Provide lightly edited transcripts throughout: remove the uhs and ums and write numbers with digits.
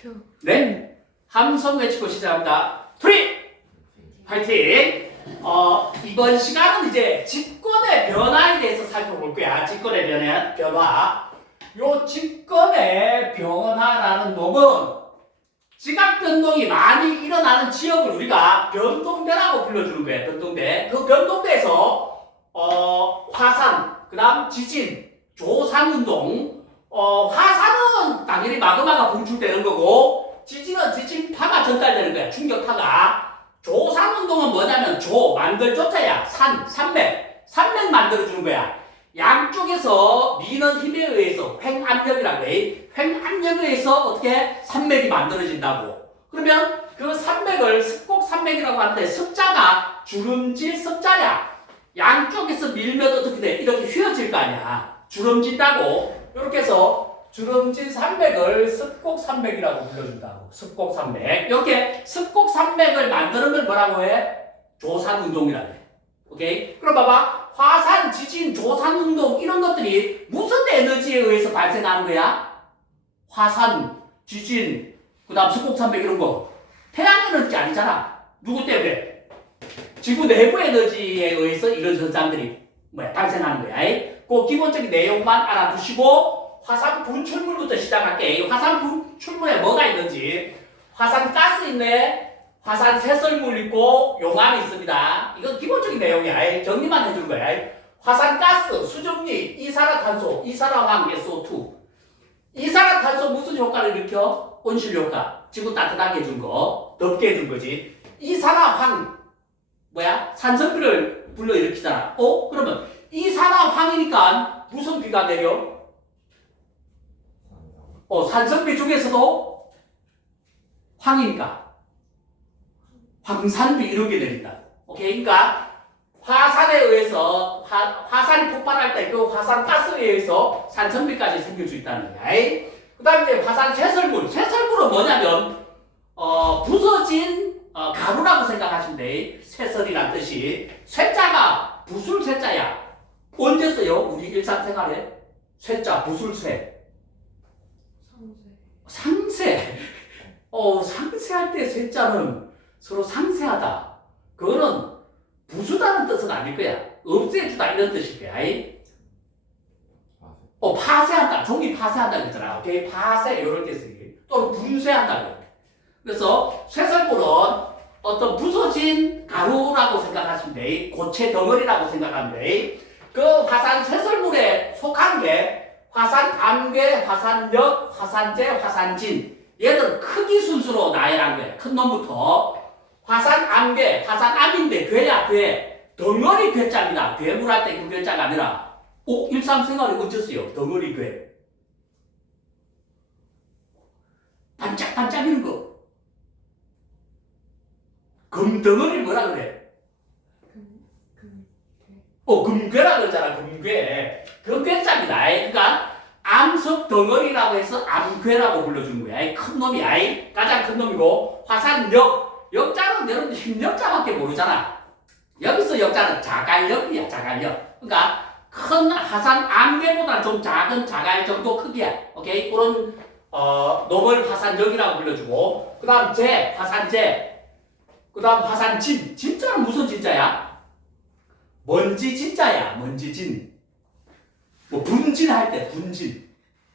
큐. 네. 함성 외치고 시작합니다. 프리! 화이팅! 이번 시간은 이제 직권의 변화에 대해서 살펴볼 거야. 직권의 변화. 요 직권의 변화라는 놈은 지각 변동이 많이 일어나는 지역을 우리가 변동대라고 불러주는 거야. 변동대. 그 변동대에서 화산, 그 다음 지진, 조산운동, 화산은 당연히 마그마가 분출되는 거고 지진은 지진파가 전달되는 거야. 충격파가. 조산운동은 뭐냐면 만들 조자야. 산맥 만들어주는 거야. 양쪽에서 미는 힘에 의해서 횡압력이라고 해. 횡압력에 의해서 어떻게 산맥이 만들어진다고. 그러면 그 산맥을 습곡산맥이라고 하는데 습자가 주름질 습자야. 양쪽에서 밀면 어떻게 돼? 이렇게 휘어질 거 아니야. 주름진다고. 이렇게 해서 주름진 산맥을 습곡산맥이라고 불러준다고. 습곡산맥. 이렇게 습곡산맥을 만드는 걸 뭐라고 해? 조산운동이라고 해. 오케이? 그럼 봐봐. 화산, 지진, 조산운동 이런 것들이 무슨 에너지에 의해서 발생하는 거야? 화산, 지진, 그 다음 습곡산맥 이런 거. 태양 에너지 아니잖아. 누구 때문에? 지구 내부 에너지에 의해서 이런 현상들이 발생하는 거야. 그 기본적인 내용만 알아두시고 화산 분출물부터 시작할게. 화산 분출물에 뭐가 있는지. 화산 가스 있네. 화산 쇠설물 있고 용암이 있습니다. 이건 기본적인 내용이야. 정리만 해줄 거야. 화산가스, 수증기, 이산화탄소, 이산화황, SO2. 이산화탄소 무슨 효과를 일으켜? 온실 효과. 지구 따뜻하게 해준 거. 덥게 해준 거지. 이산화황 산성비를 불러일으키잖아. 그러면 이산화황이니까 무슨 비가 내려? 산성비 중에서도 황이니까 황산비 이런 게 내린다. 오케이? 그러니까 화산에 의해서 화산이 폭발할 때 그 화산 가스에 의해서 산성비까지 생길 수 있다는 거야. 그 다음에 이제 화산 쇠설물. 쇠설물은 뭐냐면 부서진 가루라고 생각하시면 돼. 쇠설이란 뜻이. 쇠자가 부술 쇠자야. 언제 써요? 우리 일상생활에 쇠자, 부술쇠. 상세. 상세할 때 쇠자는 서로 상세하다. 그거는 부수다는 뜻은 아닐 거야. 없애주다 이런 뜻일 거야. 파쇄한다. 종이 파쇄한다 그랬잖아. 오케이? 파쇄 이런 게 쓰기. 또는 분쇄한다. 그래서 쇠설물은 어떤 부서진 가루라고 생각하시면 돼. 고체 덩어리라고 생각하면 돼. 그 화산 쇠설물에 속한 게 화산 암괴, 화산역, 화산재, 화산진. 얘들 크기 순서로 나열한 거야. 큰 놈부터. 화산 암괴, 화산암인데 괴야, 괴. 덩어리 괴자입니다. 괴물할 때 그 괴자가 아니라. 일상생활에 어쩌세요? 덩어리 괴. 반짝반짝이는 거. 금덩어리 뭐라 그래? 금괴라 그러잖아, 금괴. 그 괴자입니다. 그러니까 암석 덩어리라고 해서 암괴라고 불러주는 거야. 큰 놈이야. 가장 큰 놈이고. 화산역. 역자는 여러분 힘역자밖에 모르잖아. 여기서 역자는 자갈역이야. 자갈역. 그러니까 큰 화산 암괴보다 좀 작은 자갈 정도 크기야. 오케이? 그런 놈을 화산역이라고 불러주고. 그 다음 화산재. 그 다음 화산진. 진짜는 무슨 진짜야? 먼지 진짜야. 먼지진. 분진할 때 분진.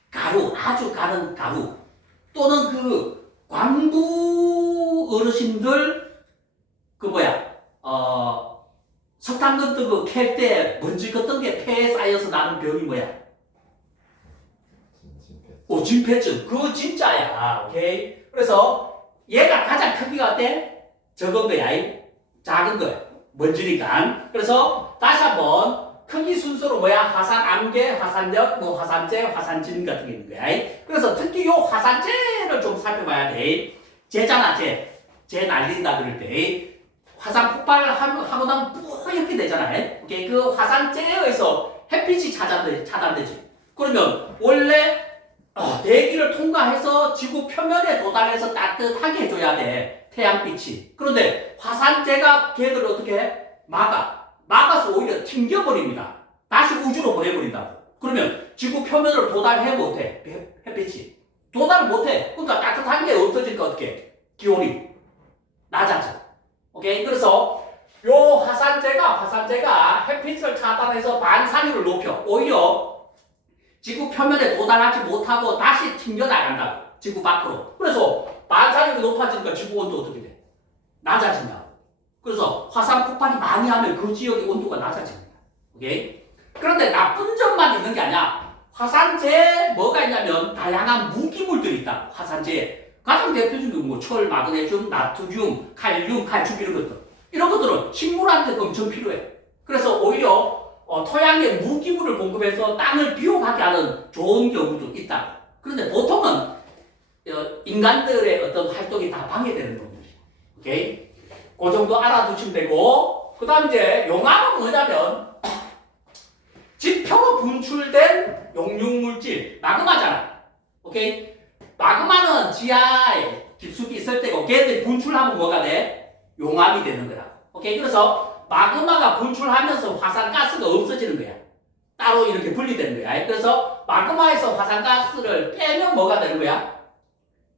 가루. 아주 가는 가루. 또는 광부 어르신들 석탄 같은 거 캘 때 먼지 같은 게 폐에 쌓여서 나는 병이 뭐야? 진폐증. 그거 진짜야. 오케이? 그래서 얘가 가장 크기가 어때? 적은 거야. 작은 거야. 먼지니까. 그래서 다시 한번 크기 순서로 화산 암괴, 화산역, 화산재, 화산진 같은 게 있는 거야. 그래서 특히 요 화산재를 좀 살펴봐야 돼. 재잖아, 재. 재 날린다 그럴 때. 화산 폭발을 하고 나면 뿌옇게 되잖아. 오케이? 그 화산재에 의해서 햇빛이 차단되지. 그러면 원래 대기를 통과해서 지구 표면에 도달해서 따뜻하게 해줘야 돼. 태양빛이. 그런데 화산재가 걔들을 어떻게 해? 막아서 오히려 튕겨버립니다. 다시 우주로 보내버린다고. 그러면 지구 표면을 도달해 못해. 햇빛이. 도달을 못해. 그러니까 따뜻한 게 없어지니까 어떻게? 기온이 낮아져. 오케이? 그래서 요 화산재가 햇빛을 차단해서 반사율을 높여. 오히려 지구 표면에 도달하지 못하고 다시 튕겨나간다고. 지구 밖으로. 그래서 반사율이 높아지니까 지구 온도 어떻게 돼? 낮아진다고. 그래서 화산 폭발이 많이 하면 그 지역의 온도가 낮아집니다. 오케이? 그런데 나쁜 점만 있는 게 아니야. 화산재에 뭐가 있냐면 다양한 무기물들이 있다. 화산재에. 가장 대표적인 뭐 철, 마그네슘, 나트륨, 칼륨, 칼슘 이런 것들. 이런 것들은 식물한테 엄청 필요해. 그래서 오히려 토양에 무기물을 공급해서 땅을 비옥하게 하는 좋은 경우도 있다. 그런데 보통은 인간들의 어떤 활동이 다 방해되는 겁니다. 오케이? 그 정도 알아두시면 되고, 그 다음 이제 용암은 뭐냐면 지표로 분출된 용융물질, 마그마잖아. 오케이? 마그마는 지하에 깊숙이 있을 때고 걔들이 분출하면 뭐가 돼? 용암이 되는 거야. 오케이? 그래서 마그마가 분출하면서 화산가스가 없어지는 거야. 따로 이렇게 분리되는 거야. 그래서 마그마에서 화산가스를 빼면 뭐가 되는 거야?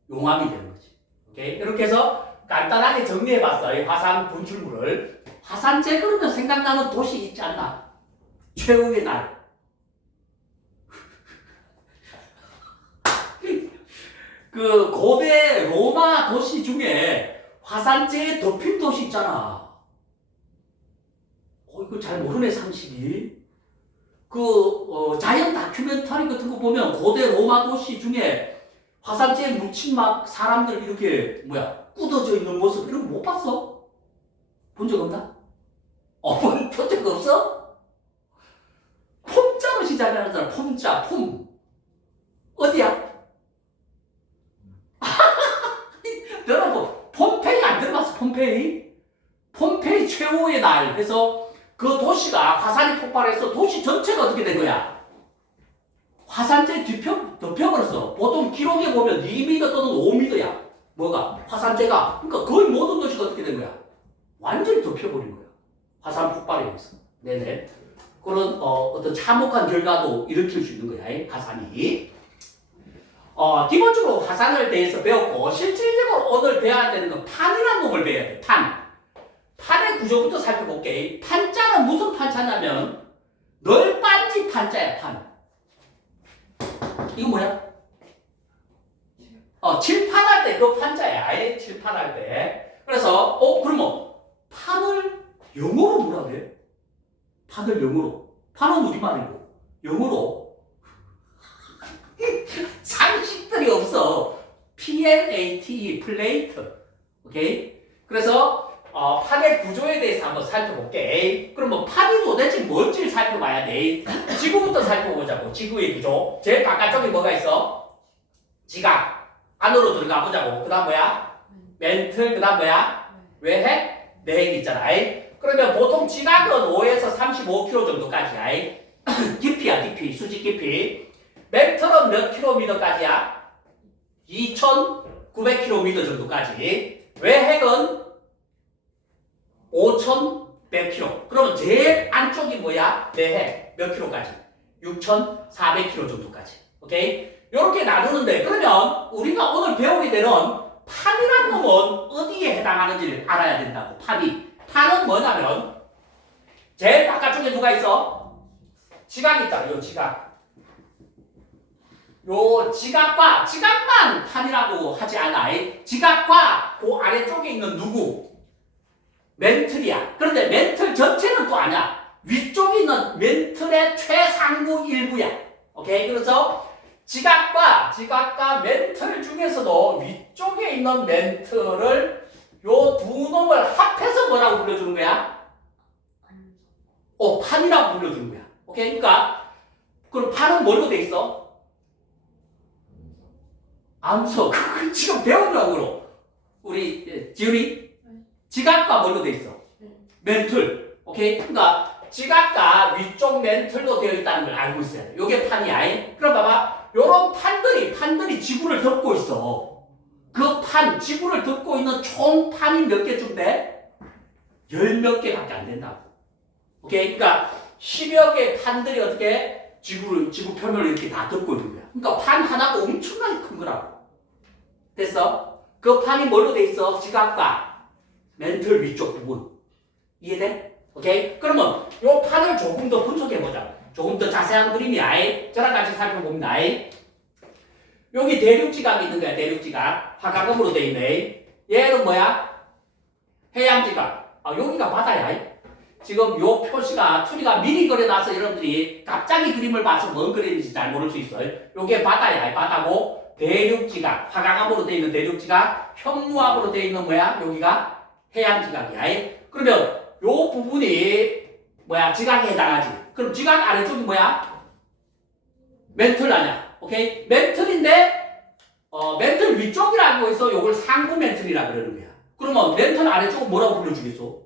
용암이 되는 거지. 오케이? 이렇게 해서 간단하게 정리해봤어. 이 화산 분출물을. 화산재 그러면 생각나는 도시 있지 않나? 최후의 날. 그 고대 로마 도시 중에 화산재에 덮인 도시 있잖아. 이거 잘 모르네, 상식이. 자연 다큐멘터리 같은 거 보면 고대 로마 도시 중에 화산재에 묻힌 막 사람들 이렇게 굳어져 있는 모습 이런 거 못 봤어? 본 적 없나? 본 적 없어? 폼자로 시작하는 사람, 폼자, 폼. 어디야? 여러분, 폼페이 안 들어봤어? 폼페이 최후의 날 해서 그 도시가 화산이 폭발해서 도시 전체가 어떻게 된 거야? 화산재 덮여버렸어. 보통 기록에 보면 2m 또는 5m야. 뭐가? 화산재가. 그러니까 거의 모든 도시가 어떻게 된 거야? 완전히 덮여버린 거야. 화산 폭발에 의해서. 네네. 그런 어떤 참혹한 결과도 일으킬 수 있는 거야. 화산이. 기본적으로 화산을 대해서 배웠고 실질적으로 오늘 배워야 되는 건 판이라는 놈을 배워야 돼. 판의 구조부터 살펴볼게. 판자는 무슨 판자냐면 널빤지 판자야. 판. 이거 뭐야? 칠판할 때 그 판자야. 칠판할 때. 그래서 그러면 판을 영어로 뭐라 그래? 판을 영어로. 판은 우리말이고 영어로 상식들이 없어. PLATE, 플레이트. 오케이? 그래서 판의 구조에 대해서 한번 살펴볼게. 그럼 뭐 판이 도대체 뭔지를 살펴봐야 돼. 지구부터 살펴보자고. 지구의 구조. 제일 바깥쪽에 뭐가 있어? 지각. 안으로 들어가 보자고. 그 다음 뭐야? 멘틀. 그 다음 뭐야? 외핵? 내핵 있잖아. 그러면 보통 지각은 5에서 35km 정도까지야. 깊이야, 깊이. 수직 깊이. 멘틀은 몇 킬로미터까지야? 2,900km 정도까지. 외핵은 5,100km. 그러면 제일 안쪽이 뭐야? 내핵. 몇 킬로까지? 6,400km 정도까지. 오케이? 이렇게 나누는데, 그러면 우리가 오늘 배우게 되는 판이라는 건 어디에 해당하는지를 알아야 된다고. 판은 뭐냐면 제일 바깥쪽에 누가 있어? 지각이 있다. 요 지각. 요 지각만 판이라고 하지 않아. 지각과 그 아래쪽에 있는 누구? 멘틀이야. 그런데 멘틀 전체는 또 아니야. 위쪽에 있는 멘틀의 최상부 일부야. 오케이? 그래서 지각과 멘틀 중에서도 위쪽에 있는 멘틀을 요 두 놈을 합해서 뭐라고 불러주는 거야? 판이라고 불러주는 거야. 오케이? 그러니까 그럼 판은 뭘로 돼 있어? 암석. 지금 배운 거로 우리 지훈이 지각과 뭘로 돼 있어? 멘틀. 오케이? 그러니까 지각과 위쪽 멘틀로 되어 있다는 걸 알고 있어야 돼. 요게 판이야. 그럼 봐봐. 요런 판들이 지구를 덮고 있어. 그 지구를 덮고 있는 총 판이 몇 개쯤 돼? 10몇 개밖에 안 된다고. 오케이? 그러니까 10여 개 판들이 어떻게 지구 표면을 이렇게 다 덮고 있는 거야. 그러니까 판 하나가 엄청나게 큰 거라고. 됐어? 그 판이 뭘로 돼 있어? 지각과 멘틀 위쪽 부분. 이해돼? 오케이? 그러면 요 판을 조금 더 분석해보자. 조금 더 자세한 그림이야. 저랑 같이 살펴봅니다. 여기 대륙지각이 있는 거야. 대륙지각. 화강음으로 돼 있네. 얘는 뭐야? 해양지각. 여기가 바다야. 지금 요 표시가 투리가 미리 그려놔서 여러분들이 갑자기 그림을 봐서 뭔 그림인지 잘 모를 수 있어요. 요게 바다야. 바다고 대륙지각. 화강암으로 돼 있는 대륙지각. 현무암으로 돼 있는 뭐야? 여기가 해양지각이야. 그러면 요 부분이 뭐야? 지각에 해당하지. 그럼 지각 아래쪽이 뭐야? 멘틀 아니야. 오케이? 멘틀인데 멘틀 위쪽이라고 해서 요걸 상부 멘틀이라 그러는 거야. 그러면 멘틀 아래쪽은 뭐라고 불러주겠어?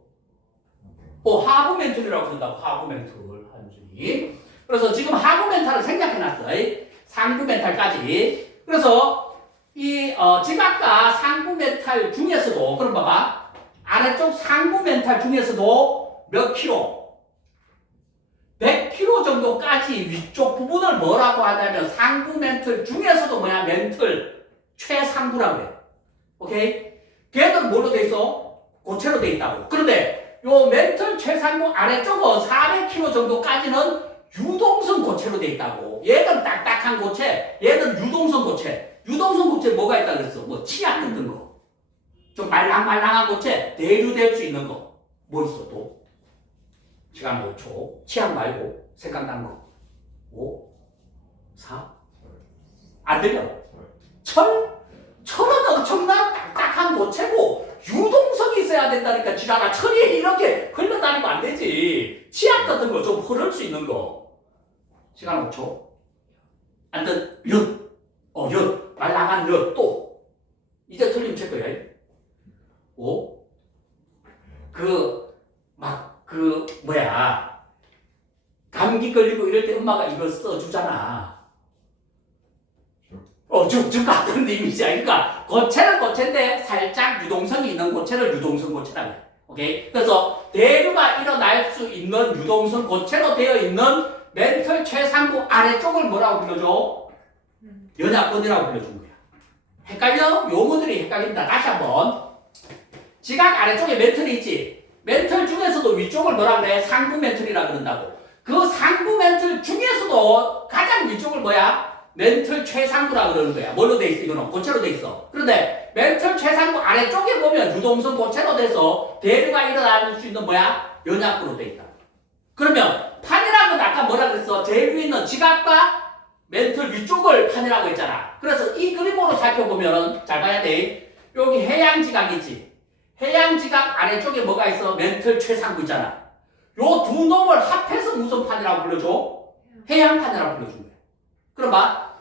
하부 멘틀이라고 부른다고. 하부 멘틀을 한준이. 그래서 지금 하부 멘탈을 생략해놨어. 상부 멘탈까지. 그래서 이 지각과 상부 멘탈 중에서도 그럼 봐봐. 아래쪽 상부 멘탈 중에서도 몇 킬로? 100km 정도까지 위쪽 부분을 뭐라고 하냐면 상부 멘틀 중에서도 뭐야? 멘틀 최상부라고 해. 오케이? 걔들은 뭘로 돼 있어? 고체로 돼 있다고. 그런데 요 멘틀 최상부 아래쪽은 400km 정도까지는 유동성 고체로 돼 있다고. 얘는 딱딱한 고체, 얘는 유동성 고체. 유동성 고체 뭐가 있다 그랬어? 뭐 치약 같은 거. 좀 말랑말랑한 고체, 대류될 수 있는 거. 뭐 있어 또? 시간 5초. 치약 말고 생각나는 거. 5, 4. 안 들려? 철? 철은 엄청난 딱딱한 고체고 유동성이 있어야 된다니까. 지나가 철이 이렇게 흘러다니면 안 되지. 치약 같은 거 좀 흐를 수 있는 거. 시간 5초. 안 돼. 옅. 옅. 말랑한 옅. 또. 이제 틀리면 체크해. 5. 감기 걸리고 이럴 때 엄마가 이걸 써주잖아. 죽 같은 이미지야. 그러니까 고체는 고체인데 살짝 유동성이 있는 고체를 유동성 고체라고 해. 오케이? 그래서 대류가 일어날 수 있는 유동성 고체로 되어 있는 멘틀 최상부 아래쪽을 뭐라고 불러줘? 연약근이라고 불러준 거야. 헷갈려? 용어들이 헷갈린다. 다시 한번. 지각 아래쪽에 멘틀이 있지. 멘틀 중에서도 위쪽을 뭐라 그래? 상부 멘틀이라 그런다고. 그 상부 멘틀 중에서도 가장 위쪽을 뭐야? 멘틀 최상부라 그러는 거야. 뭘로 돼 있어? 이거는 고체로 돼 있어. 그런데 멘틀 최상부 아래쪽에 보면 유동성 고체로 돼서 대류가 일어날 수 있는 뭐야? 연약부로 돼 있다. 그러면 판이라는 건 아까 뭐라 그랬어? 제일 위에 있는 지각과 멘틀 위쪽을 판이라고 했잖아. 그래서 이 그림으로 살펴보면 잘 봐야 돼. 여기 해양지각이지. 해양지각 아래쪽에 뭐가 있어? 멘틀 최상부 있잖아. 요 두 놈을 합해서 무슨 판이라고 불러줘? 해양판이라고 불러준 거야. 그럼 봐.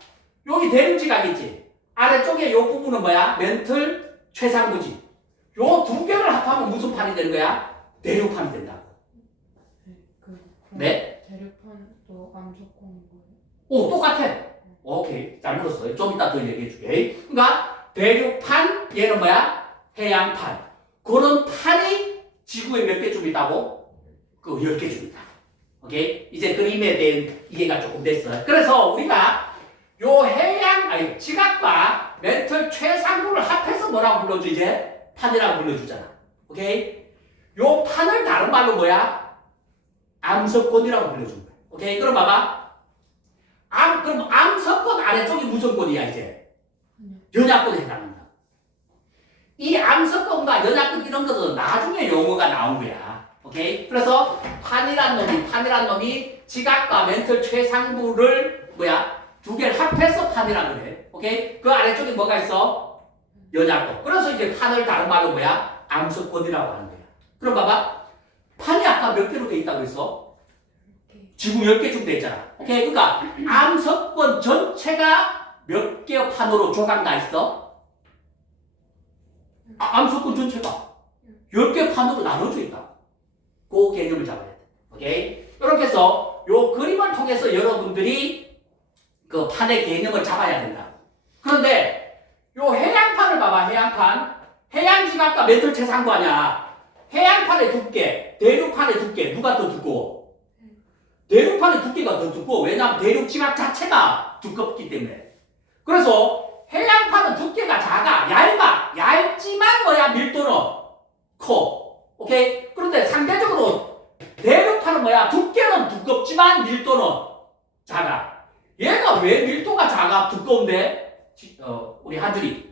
여기 대륙지각이지. 아래쪽에 요 부분은 뭐야? 멘틀 최상부지. 요 두 개를 합하면 무슨 판이 되는 거야? 대륙판이 된다고. 네? 대륙판도 암조건인 거예요? 오, 똑같아. 오케이. 잘 물었어요. 좀 이따 더 얘기해 줄게. 그러니까 대륙판, 얘는 뭐야? 해양판. 그런 판이 지구에 몇 개쯤 있다고? 10개쯤 있다. 오케이? 이제 그림에 대한 이해가 조금 됐어요. 그래서 우리가 요 지각과 멘틀 최상부를 합해서 뭐라고 불러줘, 이제? 판이라고 불러주잖아. 오케이? 요 판을 다른 말로 뭐야? 암석권이라고 불러준 거야. 오케이? 그럼 봐봐. 그럼 암석권 아래쪽이 무슨 권이야, 이제? 연약권에 해당한다. 이 암석권과 연약권 이런 것은 나중에 용어가 나온 거야. 오케이? 그래서 판이란 놈이 지각과 멘틀 최상부를 두 개를 합해서 판이라고 그래. 오케이? 그 아래쪽에 뭐가 있어? 연약권. 그래서 이제 판을 다른 말로 암석권이라고 하는 거야. 그럼 봐봐. 판이 아까 몇 개로 돼 있다고 했어? 지구 10개쯤 돼 있잖아. 오케이? 그러니까 암석권 전체가 몇 개 판으로 조각나 있어? 암석권 전체가 10개 판으로 나눠져 있다. 그 개념을 잡아야 돼. 오케이? 이렇게 해서 요 그림을 통해서 여러분들이 그 판의 개념을 잡아야 된다. 그런데 요 해양판을 봐봐. 해양판. 해양지각과 멘틀 최상부 아니야. 해양판의 두께, 대륙판의 두께 누가 더 두꺼워? 대륙판의 두께가 더 두꺼워. 왜냐하면 대륙 지각 자체가 두껍기 때문에. 그래서 해양판은 두께가 작아, 얇지만 뭐야 밀도는 커. 오케이? 그런데 상대적으로 대륙판은 뭐야 두께는 두껍지만 밀도는 작아. 얘가 왜 밀도가 작아 두꺼운데? 우리 한준이.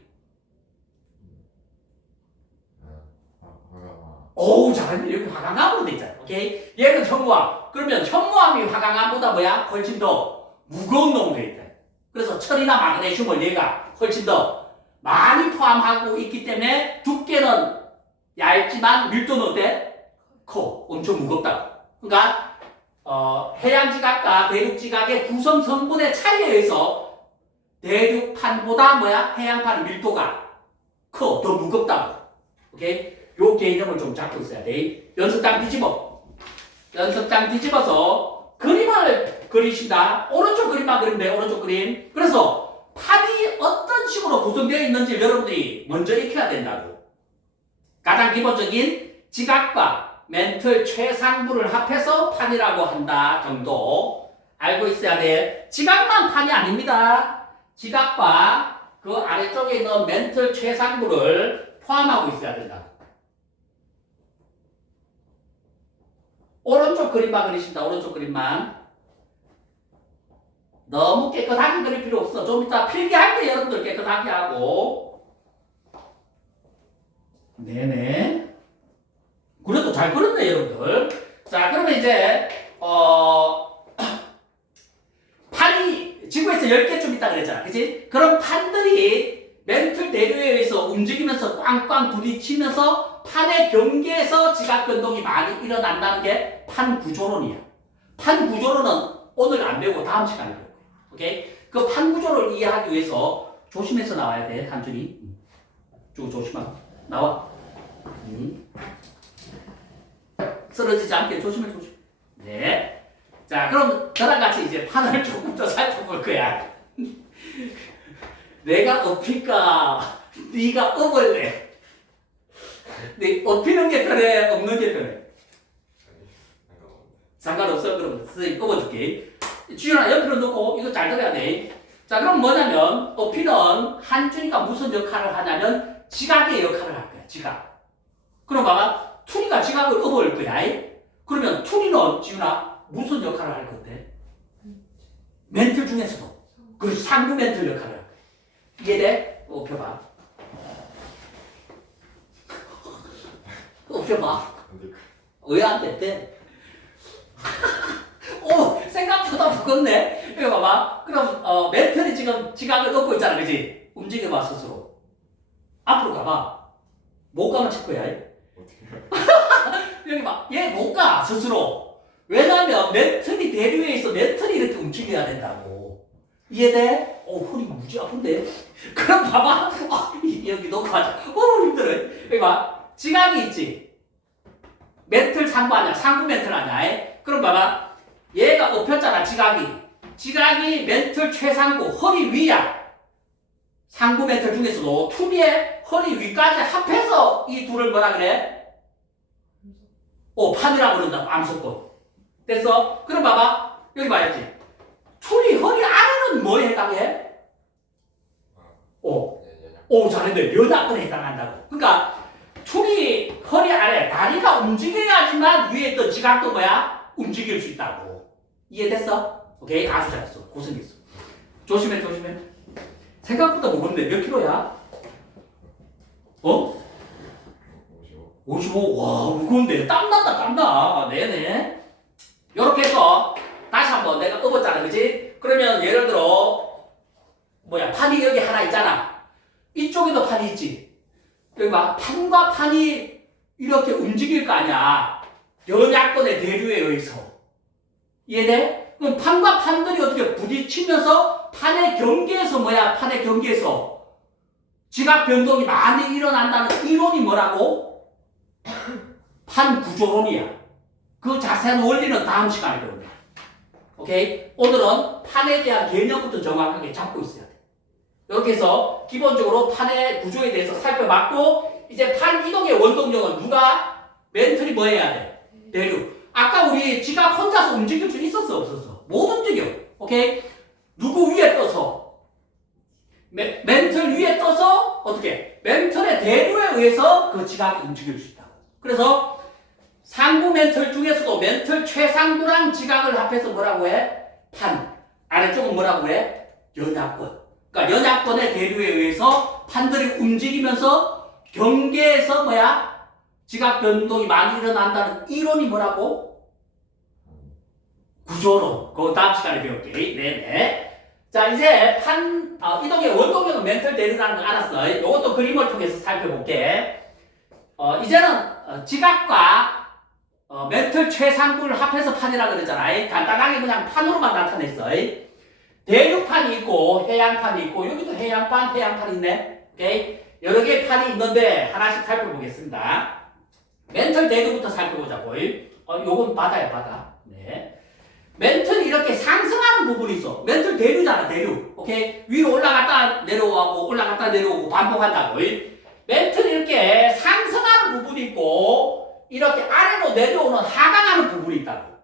어우 잘하네. 여기 화강암으로 돼 있잖아. 오케이? 얘는 현무암. 그러면 현무암이 화강암보다 뭐야 훨씬 더 무거운 놈으로 돼 있다. 그래서 철이나 마그네슘을 얘가 훨씬 더 많이 포함하고 있기 때문에 두께는 얇지만 밀도는 어때? 커. 엄청 무겁다. 그러니까 해양지각과 대륙지각의 구성 성분의 차이에 의해서 대륙판보다 뭐야? 해양판의 밀도가 커. 더 무겁다고. 오케이? 요 개념을 좀 잡고 있어야 돼. 연습장 뒤집어서 그림을 그리신다. 오른쪽 그림만 그리면 돼. 오른쪽 그림. 그래서 판이 어떤 식으로 구성되어 있는지 여러분들이 먼저 익혀야 된다고. 가장 기본적인 지각과 멘틀 최상부를 합해서 판이라고 한다 정도 알고 있어야 돼. 지각만 판이 아닙니다. 지각과 그 아래쪽에 있는 멘틀 최상부를 포함하고 있어야 된다. 오른쪽 그림만 그리신다. 오른쪽 그림만. 너무 깨끗하게 그릴 필요 없어. 좀 이따 필기할 때 여러분들 깨끗하게 하고. 네네. 그래도 잘 그렸네 여러분들. 자 그러면 이제 판이 지구에서 10개쯤 있다 그랬잖아. 그치? 그런 판들이 멘틀 대류에 의해서 움직이면서 꽝꽝 부딪히면서 판의 경계에서 지각 변동이 많이 일어난다는 게 판 구조론이야. 판 구조론은 오늘 안 배우고 다음 시간에 배울 거야. 오케이? 그 판 구조를 이해하기 위해서 조심해서 나와야 돼. 한준이. 조심하고. 나와. 쓰러지지 않게 조심해. 네. 자, 그럼 저랑 같이 이제 판을 조금 더 살펴볼 거야. 내가 업힐까? 네가 업을래? 네, 업히는 게 편해? 없는 게 편해? 상관없어. 그럼 선생님 업어줄게. 주연아 옆으로 놓고 이거 잘 들어야 돼. 자, 그럼 뭐냐면 업히는 한준이가 무슨 역할을 하냐면 지각의 역할을 할 거야. 지각. 그럼 봐봐. 투리가 지각을 업을 거야. 그러면 투리는 지훈아 무슨 역할을 할 건데? 멘틀 중에서도 그 상부 멘틀 역할을 할 거야. 이해돼? 업혀봐. 업혀봐. 왜 안 됐대? 오, 생각보다 무겁네. 이거 봐봐. 그럼 멘틀이 지금 지각을 업고 있잖아, 그지? 움직여봐 스스로. 앞으로 가봐. 못 가면 칠 거야. 여기 봐. 얘 못 가 스스로. 왜냐면 멘틀이 대류에 있어. 멘틀이 이렇게 움직여야 된다고. 이해돼? 허리 무지 아픈데. 그럼 봐봐. 여기 놓고 하자. 힘들어. 여기 봐. 지각이 있지. 멘틀 상부 아니야. 상부 멘틀 아니야. 그럼 봐봐. 얘가 업혔잖아. 지각이 멘틀 최상부 허리 위야. 상부 멘틀 중에서도 투비의 허리 위까지 합해서 이 둘을 뭐라 그래? 판이라고 그런다고. 암석권. 됐어? 그럼 봐봐. 여기 봐야지. 투리 허리 아래는 뭐에 해당해? 잘했네. 연약권에 해당한다고. 그러니까 투리 허리 아래 다리가 움직여야지만 위에 있던 지각도 뭐야? 움직일 수 있다고. 이해됐어? 오케이? 아주 잘했어. 고생했어. 조심해. 생각보다 무겁네. 몇 킬로야? 55. 와, 무거운데. 땀나. 네네. 요렇게 해서 다시 한번 내가 업었잖아. 그지? 그러면 예를 들어 판이 여기 하나 있잖아. 이쪽에도 판이 있지. 여기 봐. 판과 판이 이렇게 움직일 거 아니야. 연약권의 대류에 의해서. 이해돼? 그럼 판과 판들이 어떻게 부딪히면서 판의 경계에서 지각 변동이 많이 일어난다는 이론이 뭐라고? 판 구조론이야. 그 자세한 원리는 다음 시간에 배운다. 오케이? 오늘은 판에 대한 개념부터 정확하게 잡고 있어야 돼. 이렇게 해서 기본적으로 판의 구조에 대해서 살펴봤고, 이제 판 이동의 원동력은 누가? 멘틀이 뭐 해야 돼? 대류. 아까 우리 지각 혼자서 움직일 수 있었어 없었어? 못 움직여. 오케이? 누구 위에 떠서 멘틀 위에 떠서 어떻게? 멘틀의 대류에 의해서 그 지각이 움직일 수 있다고. 그래서 상부 멘틀 중에서도 멘틀 최상부랑 지각을 합해서 뭐라고 해? 판. 아래쪽은 뭐라고 해? 연약권. 그러니까 연약권의 대류에 의해서 판들이 움직이면서 경계에서 뭐야? 지각 변동이 많이 일어난다는 이론이 뭐라고? 구조론. 그거 다음 시간에 배울게. 네네. 자, 이제 이동의 원동력은 멘틀 대류라는 거 알았어. 이것도 그림을 통해서 살펴볼게. 이제는 지각과 멘틀 최상부를 합해서 판이라 그러잖아. 간단하게 그냥 판으로만 나타냈어. 대류판이 있고 해양판이 있고 여기도 해양판 있네. 오케이? 여러 개의 판이 있는데 하나씩 살펴보겠습니다. 멘틀 대류부터 살펴보자고. 요건 바다야, 바다. 네. 멘틀이 이렇게 상승하는 부분이 있어. 멘틀 대류잖아, 대류. 오케이? 위로 올라갔다 내려오고 반복한다고. 멘틀이 이렇게 상승하는 부분이 있고 이렇게 아래로 내려오는 하강하는 부분이 있다고.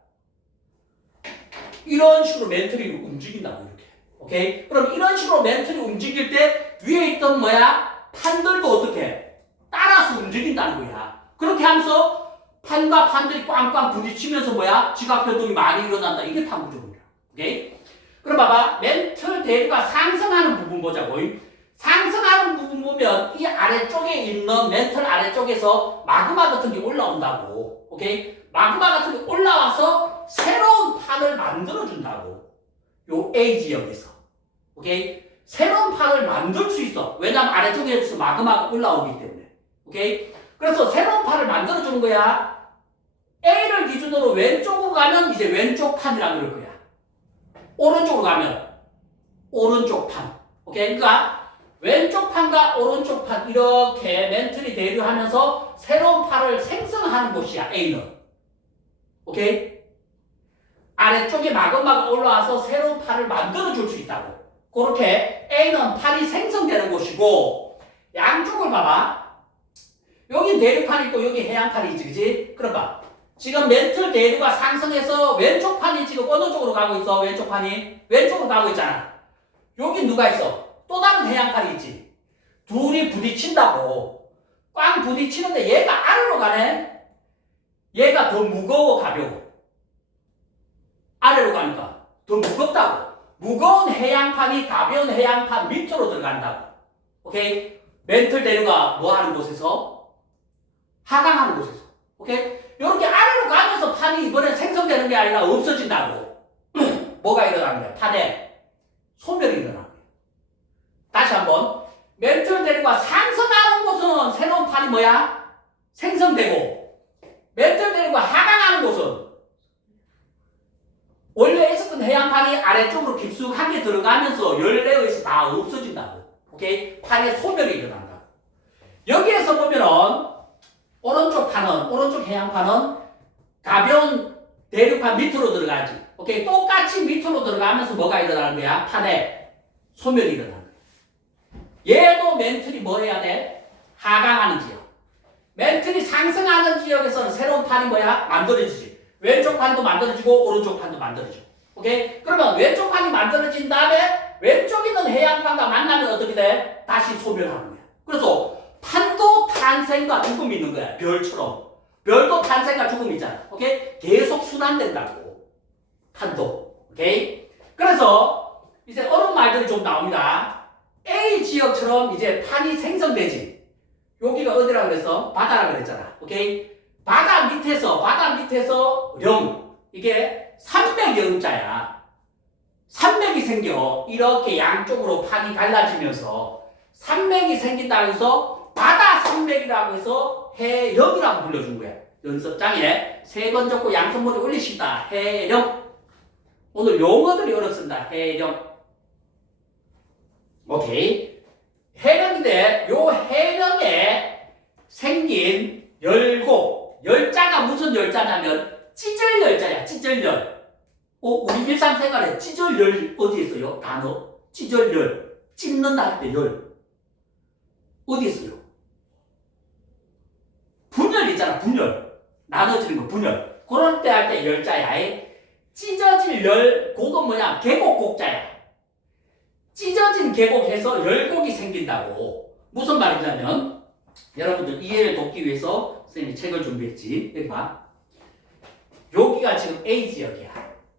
이런 식으로 멘틀이 움직인다고 이렇게. 오케이? 그럼 이런 식으로 멘틀이 움직일 때 위에 있던 판들도 어떻게? 따라서 움직인다는 거야. 그렇게 하면서 판과 판들이 꽝꽝 부딪히면서 지각 변동이 많이 일어난다. 이게 판구조물이야. 오케이? 그럼 봐봐. 멘틀 대류가 상승하는 부분 보자고. 상승하는 부분 보면 이 아래쪽에 있는 멘틀 아래쪽에서 마그마 같은 게 올라온다고. 오케이? 마그마 같은 게 올라와서 새로운 판을 만들어준다고. 요 A 지역에서. 오케이? 새로운 판을 만들 수 있어. 왜냐면 아래쪽에서 마그마가 올라오기 때문에. 오케이? 그래서 새로운 판을 만들어주는 거야. A를 기준으로 왼쪽으로 가면 이제 왼쪽 판이라고 그럴 거야. 오른쪽으로 가면 오른쪽 판. 오케이? 그러니까 왼쪽 판과 오른쪽 판 이렇게 멘틀이 대류하면서 새로운 판을 생성하는 곳이야. A는. 오케이? 아래쪽에 마그마가 올라와서 새로운 판을 만들어줄 수 있다고. 그렇게 A는 판이 생성되는 곳이고 양쪽을 봐봐. 여기 대류판이 있고 여기 해양판이 있지, 그지? 그럼 봐. 지금 멘틀 대류가 상승해서 왼쪽 판이 지금 어느 쪽으로 가고 있어? 왼쪽 판이? 왼쪽으로 가고 있잖아. 여기 누가 있어? 또 다른 해양판이 있지. 둘이 부딪힌다고. 꽝 부딪히는데 얘가 아래로 가네? 얘가 더 무거워, 가벼워? 아래로 가니까 더 무겁다고. 무거운 해양판이 가벼운 해양판 밑으로 들어간다고. 오케이? 멘틀 대류가 뭐 하는 곳에서? 하강하는 곳에서. 오케이? 이렇게 아래로 가면서 판이 이번에 생성되는 게 아니라 없어진다고. 뭐가 일어나는 거야? 판에 소멸이 일어나는 거야. 다시 한번. 멘틀 대류가 상승하는 곳은 새로운 판이 뭐야? 생성되고 멘틀 대류가 하강하는 곳은 원래 있었던 해양판이 아래쪽으로 깊숙하게 들어가면서 열내에 의해서 다 없어진다고. 오케이? 판의 소멸이 일어난다고. 여기에서 보면은 오른쪽 해양판은 가벼운 대류판 밑으로 들어가지. 오케이? 똑같이 밑으로 들어가면서 뭐가 일어나는 거야? 판에 소멸이 일어나는 거야. 얘도 멘틀이 뭐 해야 돼? 하강하는 지역. 멘틀이 상승하는 지역에서는 새로운 판이 뭐야? 만들어지지. 왼쪽 판도 만들어지고 오른쪽 판도 만들어지고. 오케이? 그러면 왼쪽 판이 만들어진 다음에 왼쪽에 있는 해양판과 만나면 어떻게 돼? 다시 소멸하는 거야. 그래서 판도 탄생과 죽음이 있는 거야. 별처럼. 별도 탄생과 죽음이 있잖아. 오케이? 계속 순환된다고. 판도. 오케이? 그래서 이제 어려운 말들이 좀 나옵니다. A 지역처럼 이제 판이 생성되지. 여기가 어디라 그랬어? 바다라 그랬잖아. 오케이? 바다 밑에서 령. 이게 산맥 영자야. 산맥이 생겨. 이렇게 양쪽으로 판이 갈라지면서 산맥이 생긴다고 해서 바다 산맥이라고 해서 해령이라고 불러준 거야. 연습장에 세 번 적고 양손머리 올리시다. 해령. 오늘 용어들이 어렵습니다. 해령. 오케이. 해령인데 요 해령에 생긴 열고 열자가 무슨 열자냐면 찢을 열자야. 찢을 열. 우리 일상생활에 찢을 열 어디 있어요? 단어. 찢을 열. 찢는다 할 때 열. 어디 있어요? 분열 있잖아. 분열. 나눠지는 거 분열. 그럴 때 할 때 열자야. 찢어질 열곡은 뭐냐? 계곡곡자야. 찢어진 계곡에서 열곡이 생긴다고. 무슨 말이냐면 여러분들 이해를 돕기 위해서 선생님이 책을 준비했지. 여기 봐. 여기가 지금 A 지역이야.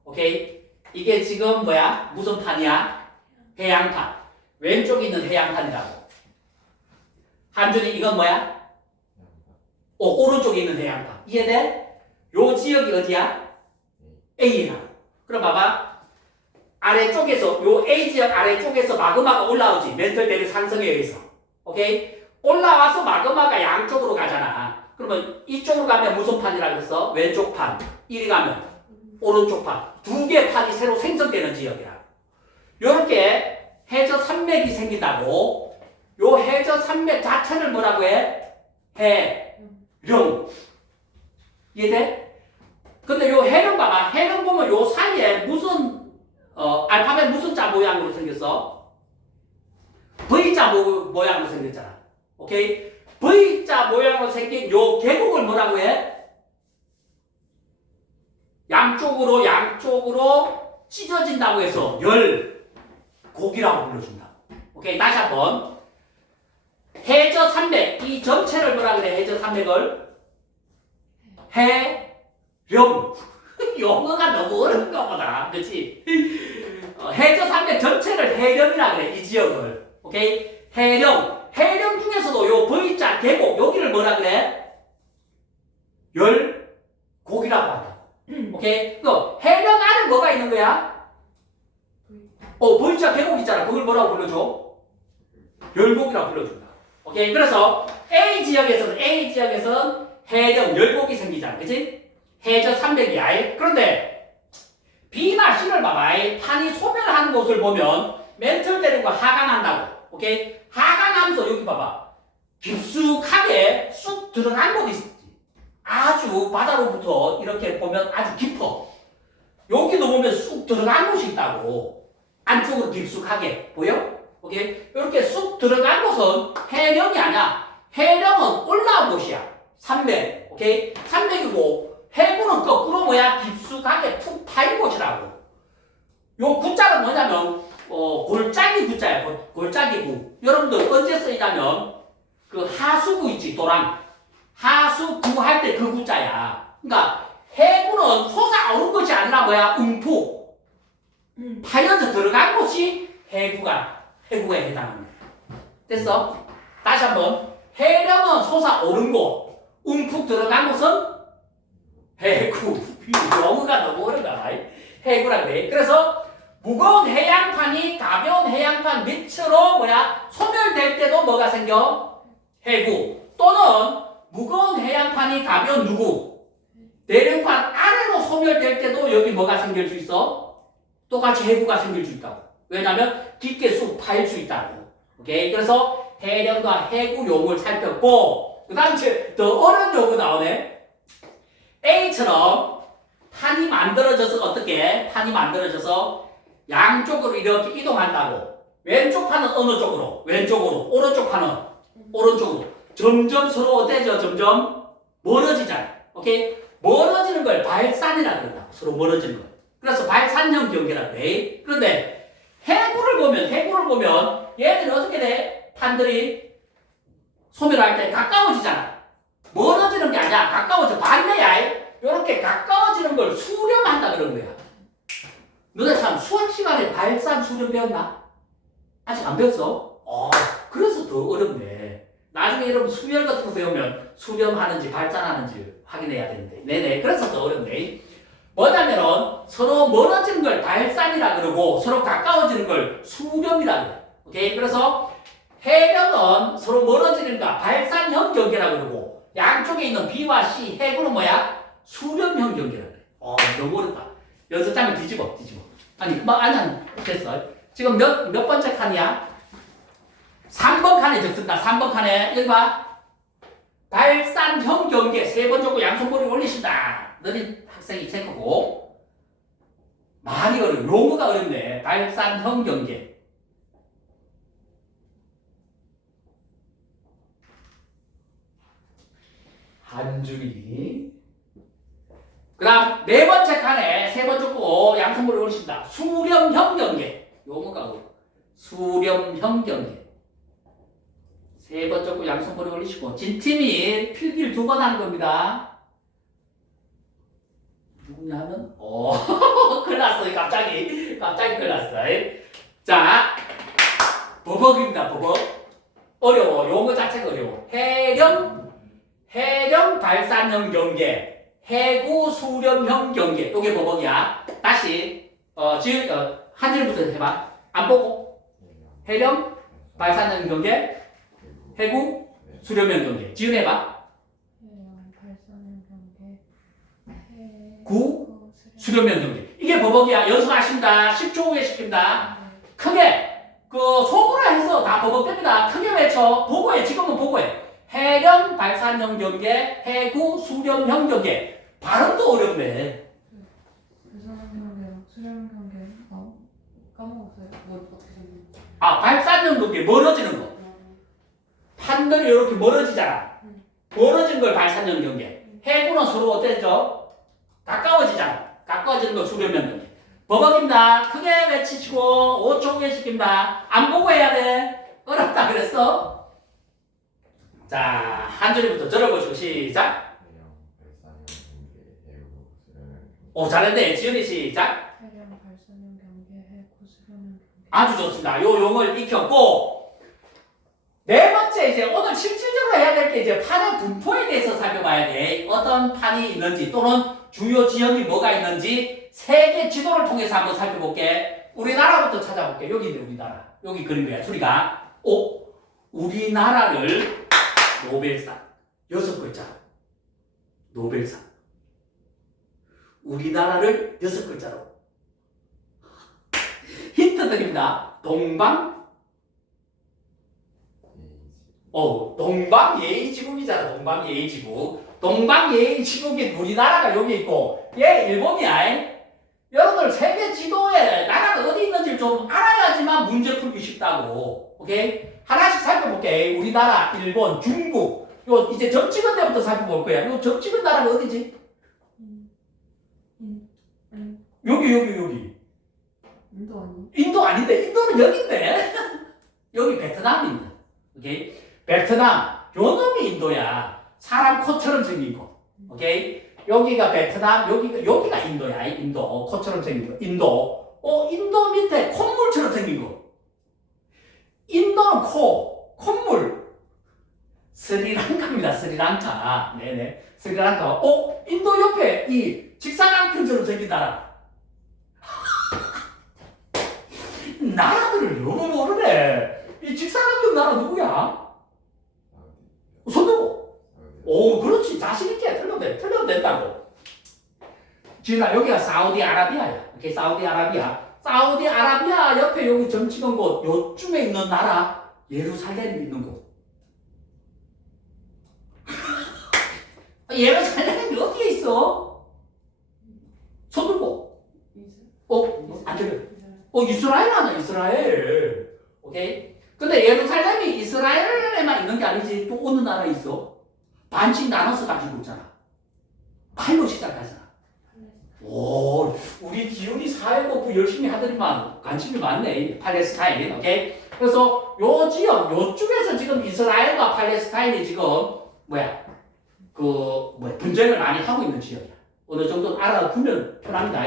오케이? 이게 지금 뭐야? 무슨 판이야? 해양판. 왼쪽에 있는 해양판이라고. 한준이 이건 뭐야? 오른쪽에 있는 해양판. 이해돼? 요 지역이 어디야? A야. 그럼 봐봐. 아래쪽에서 요 A 지역 아래쪽에서 마그마가 올라오지. 멘틀 대리 산성에 의해서. 오케이? 올라와서 마그마가 양쪽으로 가잖아. 그러면 이쪽으로 가면 무슨 판이라 그랬어? 왼쪽 판. 이리 가면 오른쪽 판. 두 개의 판이 새로 생성되는 지역이야. 요렇게 해저 산맥이 생긴다고. 요 해저 산맥 자체를 뭐라고 해? 해령. 이해돼? 근데 요 해령 봐봐. 해령 보면 요 사이에 무슨 알파벳 무슨 자 모양으로 생겼어? V자 모양으로 생겼잖아. 오케이? V자 모양으로 생긴 요 계곡을 뭐라고 해? 양쪽으로 찢어진다고 해서 열곡이라고 불러준다. 오케이? 다시 한번. 해저 산맥, 이 전체를 뭐라 그래? 해저 산맥을 해령. 영어가 너무 어려운가 보다. 그치? 해저 산맥 전체를 해령이라 그래. 이 지역을. 오케이? 해령. 해령 중에서도 요 V자 계곡, 여기를 뭐라 그래? 열곡이라고 한다. 오케이? 그 해령 안에 뭐가 있는 거야? V자 계곡 있잖아. 그걸 뭐라고 불러줘? 열곡이라고 불러준다. 오케이? 그래서 A 지역에서는 해령 열곡이 생기잖아. 그치? 해저 300이야. 그런데 B나 C를 봐봐. 판이 소멸하는 곳을 보면 멘틀 때리는 거 하강한다고. 오케이? 하강하면서 여기 봐봐. 깊숙하게 쑥 들어간 곳이 있지. 아주 바다로부터 이렇게 보면 아주 깊어. 여기도 보면 쑥 들어간 곳이 있다고. 안쪽으로 깊숙하게. 보여? 오케이? 이렇게 쑥 들어간 곳은 해령이 아니야. 해령은 올라온 곳이야. 산맥. 오케이? 산맥이고 해구는 거꾸로 뭐야? 깊숙하게 푹 파인 곳이라고. 요 구자는 뭐냐면 골짜기 구자야. 골짜기 구. 여러분들 언제 쓰이냐면 그 하수구 있지. 도랑. 하수구 할 때 그 구자야. 그러니까 해구는 솟아오른 것이 아니라 뭐야? 움푹 파여져 들어간 곳이 해구가 해당합니다. 됐어? 다시 한번. 해령은 솟아오른 곳, 움푹 들어간 곳은 해구. 영어가 너무 어렵다. 해구라 그래. 그래서 무거운 해양판이 가벼운 해양판 밑으로 뭐야? 소멸될 때도 뭐가 생겨? 해구. 또는 무거운 해양판이 가벼운 누구? 내륙판 아래로 소멸될 때도 여기 뭐가 생길 수 있어? 똑같이 해구가 생길 수 있다고. 왜냐하면 깊게 쑥 파일 수 있다고. 오케이? 그래서 해령과 해구용을 살폈고, 그 다음 더 어려운 용어 나오네. A처럼 판이 만들어져서 어떻게? 판이 만들어져서 양쪽으로 이렇게 이동한다고. 왼쪽 판은 어느 쪽으로? 왼쪽으로. 오른쪽 판은 오른쪽으로. 점점 서로 어때져? 점점 멀어지잖아. 오케이? 멀어지는 걸 발산이라 그런다. 서로 멀어지는 걸. 그래서 발산형 경계라고 해. 그런데 해구를 보면 얘들이 어떻게 돼? 판들이 소멸할 때 가까워지잖아. 멀어지는 게 아니야. 가까워져. 반대야. 이렇게 가까워지는 걸 수렴한다 그런 거야. 너네 참 수학 시간에 발산 수렴 배웠나? 아직 안 배웠어? 그래서 더 어렵네. 나중에 여러분 수열 같은 거 배우면 수렴하는지 발산하는지 확인해야 되는데. 네네. 그래서 더 어렵네. 뭐냐면은 서로 멀어지는 걸 발산이라 그러고 서로 가까워지는 걸 수렴이라 그래. 오케이? 그래서 해령은 서로 멀어지는가 발산형 경계라 그러고 양쪽에 있는 B와 C 해구는 뭐야? 수렴형 경계라 그래. 너무 어렵다. 연습장을 뒤집어. 아니 됐어. 지금 몇 번째 칸이야? 3번 칸에 적습니다. 3번 칸에 여기 봐. 발산형 경계 세 번 적고 양손머리 올리신다. 너희 학생이 체크고. 말이 어려워. 용어가 어렵네. 발산형 경계. 한줄이 그 다음 네 번째 칸에 세 번째 거 양성분을 그리십니다. 수렴형 경계. 요거가 수렴형 경계. 세 번째 거 양성분을 그리시고 진팀이 필기를 2번 하는 겁니다. 누구냐 하면 큰일 났어요. 갑자기 큰일 났어요. 자, 버벅입니다. 버벅. 어려워. 용어 자체가 어려워. 해령 발산형 경계, 해구 수렴형 경계. 요게 버벅이야. 다시 지금 한 줄부터 해봐. 안 보고. 해령 발산형 경계, 해구 수렴형 경계. 지금 해봐. 발산형 경계. 구 수렴형 경계. 이게 버벅이야. 연습하신다. 10초 후에 시킵니다. 크게 속으로 해서 다 버벅됩니다. 크게 외쳐. 보고해. 지금은 보고해. 해령 발산형 경계, 해구 수렴형 경계. 발음도 어렵네. 발산형 경계, 수렴형 경계. 까먹었어요. 뭐 어떻게 생겼는지. 발산형 경계 멀어지는 거. 판들이 이렇게 멀어지잖아. 멀어진 걸 발산형 경계. 해구는 서로 어때죠? 가까워지잖아. 가까워지는 거 수렴형 경계. 버벅입니다. 크게 외치시고 5초 후에 시킵니다. 안 보고 해야 돼. 어렵다 그랬어? 자, 한 줄부터 들어보시고 시작. 오, 잘했네. 지은이 시작. 해령 발산형 경계, 해구 수렴형 경계. 아주 좋습니다. 요 용을 익혔고 네 번째 이제 오늘 실질적으로 해야 될 게 이제 판의 분포에 대해서 살펴봐야 돼. 어떤 판이 있는지 또는 주요 지형이 뭐가 있는지 세계 지도를 통해서 한번 살펴볼게. 우리나라부터 찾아볼게. 여기 있네, 우리나라. 여기 그린 거야. 수리가. 우리나라를 노벨상. 6글자. 노벨상. 우리나라를 6글자로. 힌트 드립니다. 동방예의지국이잖아. 동방예의지국. 동방예의지국인 우리나라가 여기 있고 얘 일본이야. 여러분들 세계 지도에 나라가 어디 있는지 좀 알아야지만 문제 풀기 쉽다고. 오케이? 하나씩 살펴볼게. 우리나라, 일본, 중국. 요 이제 점 찍은 데부터 살펴볼 거야. 요 점 찍은 나라가 어디지? 여기. 인도 아니? 인도 아닌데. 인도는 여기 있네. 여기 베트남인데. 오케이? 베트남. 요 놈이 인도야. 사람 코처럼 생긴 거. 오케이? 여기가 베트남, 여기가 인도야. 인도. 코처럼 생긴 거. 인도. 인도 밑에 콧물처럼 생긴 거. 인도는 콧물. 스리랑카입니다. 스리랑카. 네네. 스리랑카. 인도 옆에 이 직사각형처럼 생긴 나라. 나라들을 너무 모르네. 이 직사각형 나라 누구야? 손들고. 그렇지. 자신있게 틀려도 된다고. 지은아, 여기가 사우디아라비아야. 오케이, 사우디아라비아. 사우디아라비아 옆에 여기 점 찍은 곳, 요쯤에 있는 나라, 예루살렘이 있는 곳. 예루살렘이 어디에 있어? 손들고. 안 들려. 이스라엘 하나, 이스라엘. 오케이? 근데 예루살렘이 이스라엘에만 있는 게 아니지. 또 어느 나라에 있어? 반씩 나눠서 가지고 있잖아. 팔로 시작하잖아. 우리 기훈이 사회공부 열심히 하더니만 관심이 많네. 팔레스타인. 오케이? 그래서 요 지역, 요쪽에서 지금 이스라엘과 팔레스타인이 지금 분쟁을 많이 하고 있는 지역이야. 어느 정도 알아두면 편합니다.